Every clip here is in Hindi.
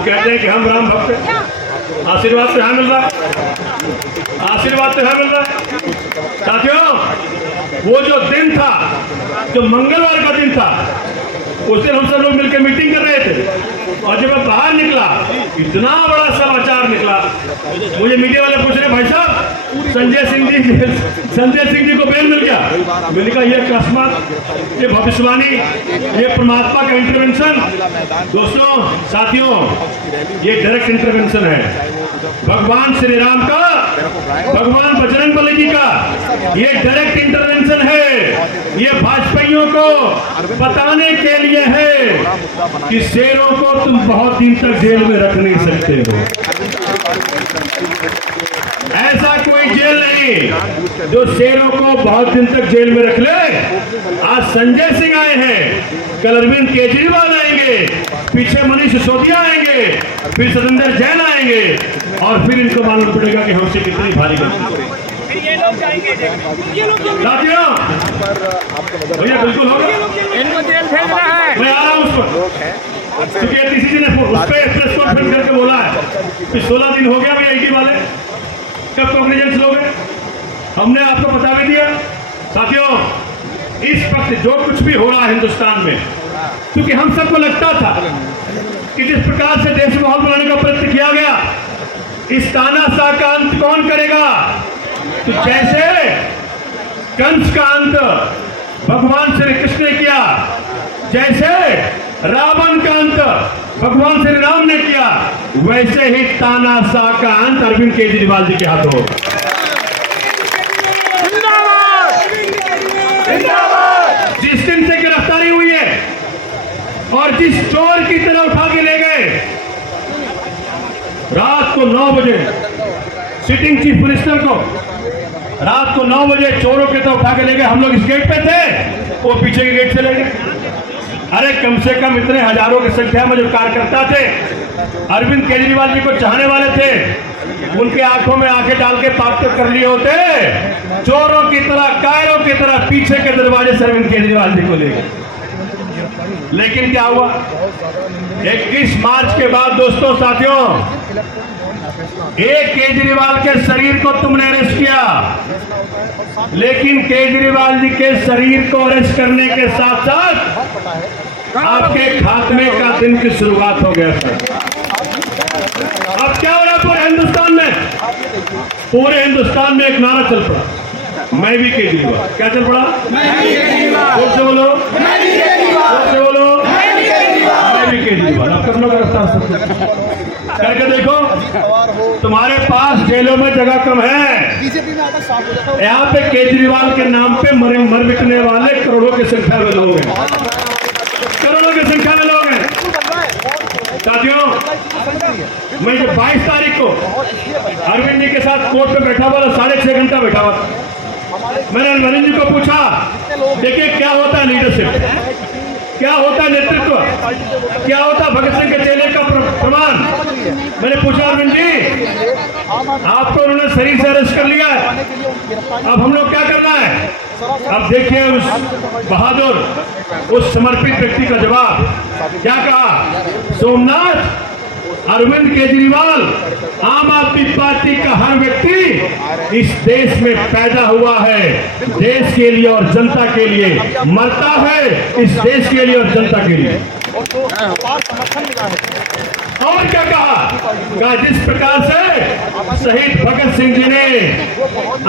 वो कहते हैं कि हम राम भक्त हैं। आशीर्वाद तो यहाँ मिल रहा है, आशीर्वाद तो यहाँ मिल रहा है। साथियों, वो जो दिन था, जो मंगलवार का दिन था, उस दिन हम सब लोग मिलकर मीटिंग कर रहे थे और जब मैं बाहर निकला इतना बड़ा समाचार निकला। मुझे मीडिया वाले पूछ रहे, भाई साहब संजय सिंह जी को बेल मिल गया। मैंने कहा ये अकस्मात, ये भविष्यवाणी, ये परमात्मा का इंटरवेंशन। दोस्तों, साथियों, ये डायरेक्ट इंटरवेंशन है भगवान श्री राम का, भगवान बजरंगबली जी का। ये डायरेक्ट इंटरवेंशन है। ये भाजपाइयों को बताने के लिए है कि शेरों को तुम बहुत दिन तक जेल में रख नहीं सकते हो। ऐसा कोई जेल नहीं जो शेरों को बहुत दिन तक जेल में रख ले। आज संजय सिंह आए हैं, कल अरविंद केजरीवाल आएंगे, पीछे मनीष सिसोदिया आएंगे, फिर सतेंद्र जैन आएंगे और फिर इनको मालूम पड़ेगा कि हमसे कितनी भारी गलती। साथियों, भैया बिल्कुल होगा, इनको जेल भेजना है। मैं आ रहा हूँ उस पर, क्योंकि किसी ने उस पर प्रेस कॉन्फ्रेंस करके बोला है कि 16 दिन हो गया भैया आईटी वाले कब कॉग्निजेंस लोगे। हमने आपको बता भी दिया। साथियों, इस वक्त जो कुछ भी हो रहा है हिंदुस्तान में, क्योंकि हम सबको लगता था कि जिस प्रकार से देश माहौल बनाने का प्रयत्न किया गया, इस तानाशाह का अंत कौन करेगा। तो जैसे कंस का अंत भगवान श्री कृष्ण ने किया, जैसे रावण का अंत भगवान श्री राम ने किया, वैसे ही तानाशाह का अंत अरविंद केजरीवाल जी के हाथों होगा। जिस दिन से गिरफ्तारी हुई है और जिस चोर की तरह उठा के ले गए, रात को 9 बजे सिटिंग चीफ मिनिस्टर को रात को 9 बजे चोरों के तरह उठा के ले गए। हम लोग इस गेट पे थे, वो पीछे के गेट से ले गए। अरे कम से कम इतने हजारों की संख्या में जो कार्यकर्ता थे, अरविंद केजरीवाल जी को चाहने वाले थे, उनके आंखों में आंखें डाल के बात कर लिए होते। चोरों की तरह, कायरों की तरह पीछे के दरवाजे से अरविंद केजरीवाल जी को ले गए। लेकिन क्या हुआ? 21 मार्च के बाद दोस्तों, साथियों, एक केजरीवाल के शरीर को तुमने अरेस्ट किया, लेकिन केजरीवाल जी के शरीर को अरेस्ट करने के साथ साथ आपके खात्मे का दिन की शुरुआत हो गया सर। अब क्या हो रहा पूरे हिंदुस्तान में? पूरे हिंदुस्तान में एक नारा चल पड़ा, मैं भी केजरीवाल। क्या चल पड़ा? जोर से बोलो, जोर से बोलो, मैं भी केजरीवाल। अब सब लोग गिरफ्तार करके देखो, तुम्हारे पास जेलों में जगह कम है। यहाँ पे केजरीवाल के नाम पे मर बिकने वाले करोड़ों की संख्या में लोग हैं, करोड़ों की संख्या में लोग हैं। साथियों, मैं जो 22 तारीख को अरविंद जी के साथ कोर्ट में बैठा हुआ, 6.5 घंटा बैठा हुआ, मैंने अरविंद जी को पूछा, देखिए क्या होता है लीडरशिप, क्या होता है नेतृत्व, क्या होता है भगत सिंह के चेले का प्रमाण। मैंने पूछा, अरविंद जी आपको उन्होंने शरीर से अरेस्ट कर लिया है, अब हम लोग क्या करना है? अब देखिए उस बहादुर, उस समर्पित व्यक्ति का जवाब क्या कहा। सोमनाथ, अरविंद केजरीवाल, आम आदमी पार्टी का हर व्यक्ति इस देश में पैदा हुआ है, देश के लिए और जनता के लिए मरता है, इस देश के लिए और जनता के लिए। और क्या कहा? जिस प्रकार से शहीद भगत सिंह जी ने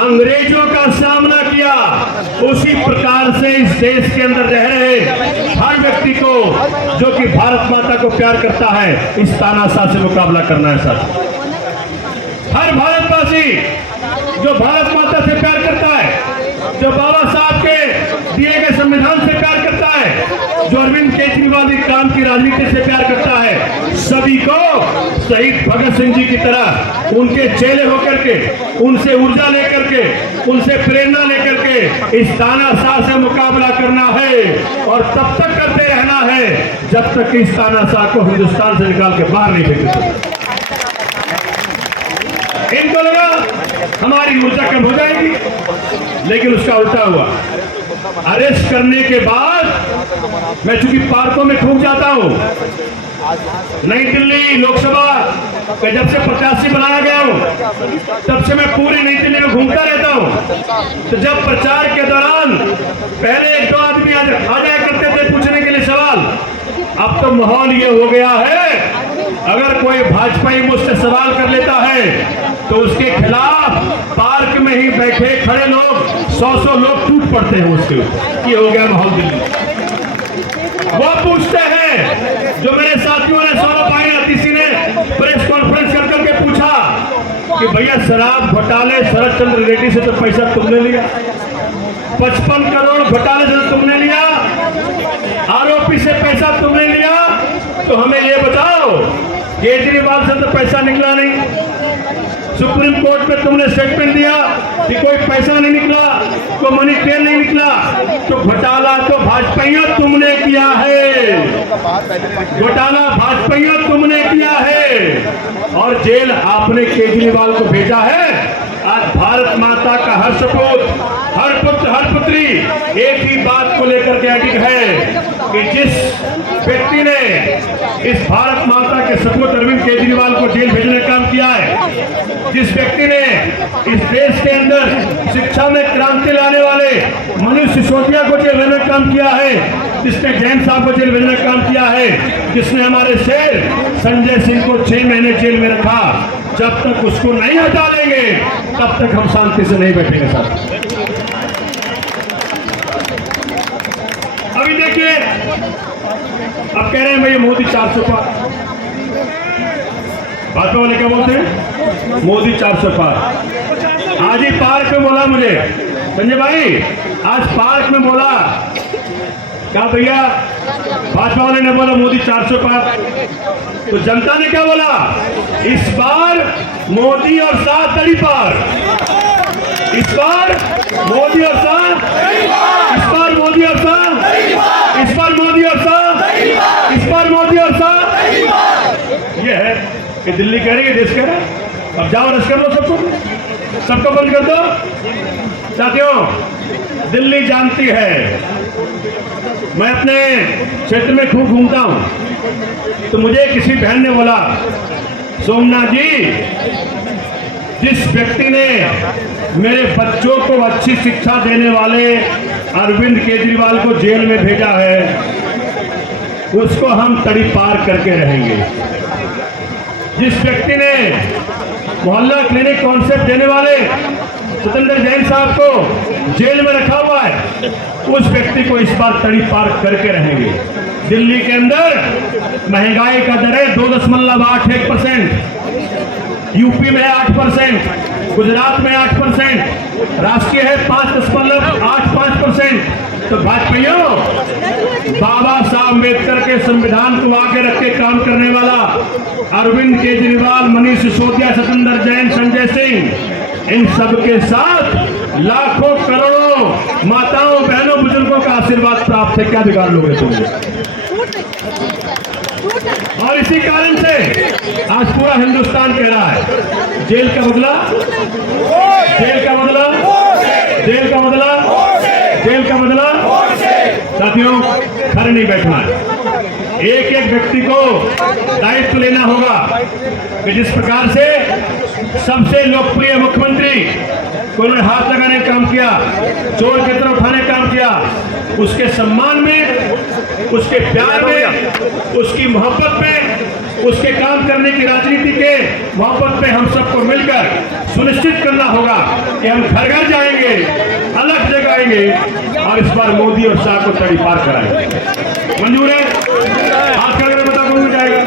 अंग्रेजों का सामना किया, उसी प्रकार से इस देश के अंदर रह रहे हर व्यक्ति को, जो कि भारत माता को प्यार करता है, इस तानाशाह से मुकाबला करना है सर। हर भारतवासी जो भारत माता से प्यार करता है, जो बाबा साहब के दिए गए संविधान से प्यार करता है, जो अरविंद केजरीवाल के काम की राजनीति से प्यार करता है, सभी को शहीद भगत सिंह जी की तरह उनके चेले होकर के, उनसे ऊर्जा लेकर के, उनसे प्रेरणा लेकर के इस तानाशाह से मुकाबला करना है और तब तक करते रहना है जब तक इस तानाशाह को हिंदुस्तान से निकाल के बाहर नहीं फेंकेंगे। इनको लगा हमारी ऊर्जा कम हो जाएगी, लेकिन उसका उल्टा हुआ। अरेस्ट करने के बाद मैं चूंकि पार्कों में ठूक जाता हूं, नई दिल्ली लोकसभा का जब से प्रत्याशी बनाया गया हूँ तब से मैं पूरी नई दिल्ली में घूमता रहता हूँ। तो जब प्रचार के दौरान पहले एक दो आदमी आ जाया करते थे पूछने के लिए सवाल, अब तो माहौल ये हो गया है अगर कोई भाजपाई मुझसे सवाल कर लेता है तो उसके खिलाफ पार्क में ही बैठे खड़े लोग 100 लोग टूट पड़ते हैं उसके ऊपर। ये हो गया माहौल दिल्ली। वो पूछते हैं जो मेरे साथियों ने सोना पाया, किसी ने प्रेस कॉन्फ्रेंस कर करके पूछा कि भैया शराब घोटाले शरद चंद्र रेड्डी से तो पैसा तुमने लिया, 55 करोड़ घोटाले से तुमने लिया, आरोपी से पैसा तुमने लिया, तो हमें ये बताओ केजरीवाल से तो पैसा निकला नहीं, सुप्रीम कोर्ट में तुमने स्टेटमेंट दिया कि कोई पैसा नहीं निकला, कोई मनी ट्रेन नहीं निकला, तो घोटाला तो भाजपाइयों तुमने किया है, घोटाला भाजपाइयों तुमने किया है और जेल आपने केजरीवाल को भेजा है। आज भारत माता का हर सपूत, हर पुत्र, हर पुत्री एक ही बात को लेकर के अडिग है कि जिस व्यक्ति ने इस भारत माता के सपूत अरविंद केजरीवाल को जेल भेजने का काम किया है, जिस व्यक्ति ने इस देश के अंदर शिक्षा में क्रांति लाने वाले मनीष सिसोदिया को जेल भेजने का काम किया है, जिसने जैन साहब को जेल भेजने का काम किया है, जिसने हमारे शेर संजय सिंह को 6 महीने जेल में रखा, जब तक उसको नहीं हटा लेंगे तब तक हम शांति से नहीं बैठेंगे साथ। अभी देखिए अब कह रहे हैं भाई मोदी 400 पार, भाजपा वाले क्या बोलते हैं मोदी 400 पार। आज ही पार्क में बोला मुझे संजय भाई, आज पार्क में बोला क्या भैया भाजपा वाले ने बोला मोदी 400 पार, तो जनता ने क्या बोला, इस बार मोदी और शाह तड़ी पार, इस बार मोदी और शाह, इस बार मोदी और शाह, इस बार मोदी और शाह, इस बार मोदी और शाह। ये है कि दिल्ली कह रही है देश कह रहा है, अब जाओ रश कर लो सबको बंद कर दो। साथियों दिल्ली जानती है मैं अपने क्षेत्र में खूब घूमता हूं, तो मुझे किसी बहन ने बोला सोमनाथ जी, जिस व्यक्ति ने मेरे बच्चों को अच्छी शिक्षा देने वाले अरविंद केजरीवाल को जेल में भेजा है, उसको हम तड़ी पार करके रहेंगे। जिस व्यक्ति ने मोहल्ला क्लिनिक कॉन्सेप्ट देने वाले सत्येंद्र जैन साहब को जेल में रखा हुआ है, उस व्यक्ति को इस बार तड़ी पार करके रहेंगे। दिल्ली के अंदर महंगाई का दर है 2.81%, यूपी में है 8%, गुजरात में 8%, राष्ट्रीय है 5.85%। तो भाजपाइयों, बाबा साहब अम्बेडकर के संविधान को आगे रख के काम करने वाला अरविंद केजरीवाल, मनीष सिसोदिया, सत्येंद्र जैन, संजय सिंह, इन सबके साथ लाखों करोड़ों माताओं बहनों बुजुर्गों का आशीर्वाद प्राप्त है, क्या बिगाड़ लोगे तुम? और इसी कारण से आज पूरा हिंदुस्तान कह रहा है जेल का बदला, जेल का बदला, जेल का बदला, जेल का बदला। साथियों घर नहीं बैठना है, एक एक व्यक्ति को दायित्व लेना होगा कि जिस प्रकार से सबसे लोकप्रिय मुख्यमंत्री को उन्होंने हाथ लगाने का काम किया, चोर की तरह उठाने का काम किया, उसके सम्मान में, उसके प्यार में, उसकी मोहब्बत में, उसके काम करने की राजनीति के मोहब्बत में हम सबको मिलकर सुनिश्चित करना होगा कि हम घर घर जाएंगे, अलग जगाएंगे और इस बार मोदी और शाह को तड़ी पार कराएंगे। मंजूर है? हाथ खड़ा करके बता कौन जाएगा?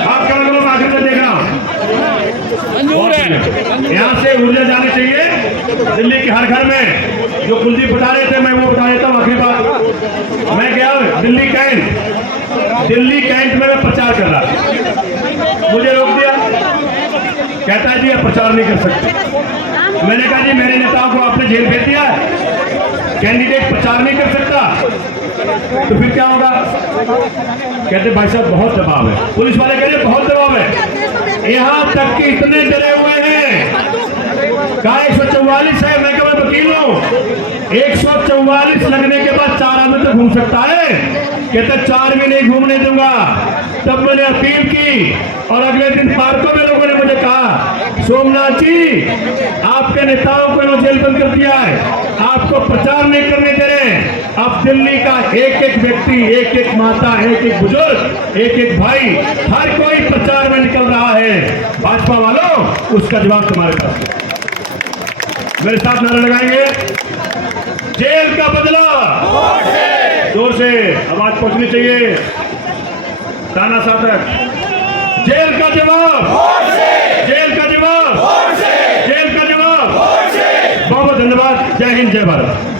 हाथ खड़ा करो, आखिर में देख रहा हूं। मंजूर है। यहाँ से ऊर्जा जानी चाहिए दिल्ली के हर घर में। जो कुलदीप बता रहे थे मैं वो बता देता हूँ आखिरी बात। मैं गया दिल्ली कैंट में मैं प्रचार कर रहा था, मुझे रोक दिया, कहता है जी आप प्रचार नहीं कर सकते। मैंने कहा जी मेरे नेताओं को आपने जेल भेज दिया है, कैंडिडेट प्रचार नहीं कर सकता तो फिर क्या होगा? कहते भाई साहब बहुत दबाव है, पुलिस वाले कह रहे बहुत दबाव है, यहाँ तक कि इतने डरे हुए हैं। कहा 144 है, मैं वकील हूं। 144 लगने के बाद 4 आदमी तो घूम सकता है, कहते 4 भी नहीं घूमने दूंगा। तब मैंने अपील की और अगले दिन पार्कों में लोगों ने मुझे कहा, सोमनाथ जी आपके नेताओं को इन्होंने जेल बंद कर दिया है, आपको प्रचार नहीं करने दे रहे। अब दिल्ली का एक एक व्यक्ति, एक एक माता, एक एक बुजुर्ग, एक एक भाई, हर कोई प्रचार में निकल रहा है। भाजपा वालों, उसका जवाब तुम्हारे पास है। मेरे साथ नारा लगाएंगे, जेल का बदला जोर से आवाज पहुंचनी चाहिए। ताना साधक, जेल का जवाब, जेल का जवाब, जेल का जवाब। बहुत बहुत धन्यवाद। जय हिंद, जय भारत।